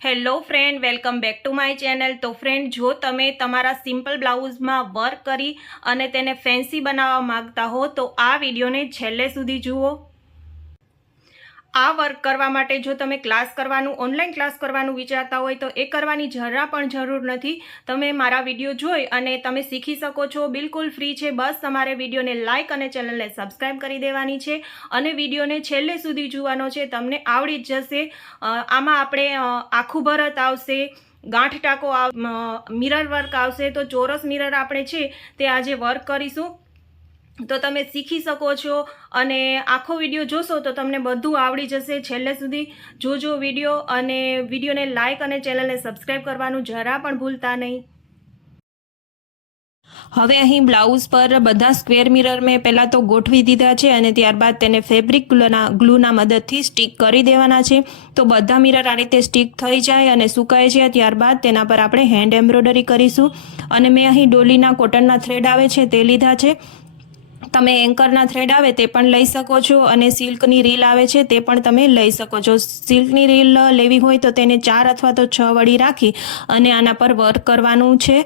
Hello friend, welcome back to my channel. તો ફ્રેન્ડ, જો તમે તમારા સિમ્પલ બ્લાઉઝમાં વર્ક કરી અને તેને ફેન્સી બનાવવા માંગતા હો તો આ વિડીયોને છેલ્લે સુધી જુઓ। આ વર્ક કરવા માટે જો તમે ક્લાસ કરવાનું, ઓનલાઈન ક્લાસ કરવાનું વિચારતા હોય તો એ કરવાની જરા પણ જરૂર નથી। તમે મારા વિડીયો જોઈ અને તમે શીખી શકો છો, બિલકુલ ફ્રી છે। બસ તમારે વિડીયોને લાઇક અને ચેનલને સબસ્ક્રાઈબ કરી દેવાની છે અને વિડીયોને છેલ્લે સુધી જોવાનો છે, તમને આવડી જ જશે। આમાં આપણે આખું ભરત આવશે, ગાંઠ ટાંકો મિરર વર્ક આવશે, તો ચોરસ મિરર આપણે છે તે આજે વર્ક કરીશું। તો તમે શીખી શકો છો અને આખો વિડીયો જોશો તો તમને બધું આવડી જશે। છેલ્લે સુધી જોજો વિડીયો અને વિડીયોને લાઇક અને ચેનલને સબસ્ક્રાઈબ કરવાનું જરા પણ ભૂલતા નહીં। હવે અહીં બ્લાઉઝ પર બધા સ્ક્વેર મિરર મેં પહેલાં તો ગોઠવી દીધા છે અને ત્યારબાદ તેને ફેબ્રિક ગ્લુના મદદથી સ્ટીક કરી દેવાના છે। તો બધા મિરર આ રીતે સ્ટીક થઈ જાય અને સુકાઈ જાય ત્યારબાદ તેના પર આપણે હેન્ડ એમ્બ્રોઇડરી કરીશું। અને મેં અહીં ડોલીના કોટનના થ્રેડ આવે છે તે લીધા છે। તમે એન્કરના થ્રેડ આવે તે પણ લઈ શકો છો અને સિલ્કની રીલ આવે છે તે પણ તમે લઈ શકો છો। સિલ્કની રીલ લેવી હોય તો તેને 4 અથવા તો 6 વળી રાખી અને આના પર વર્ક કરવાનું છે।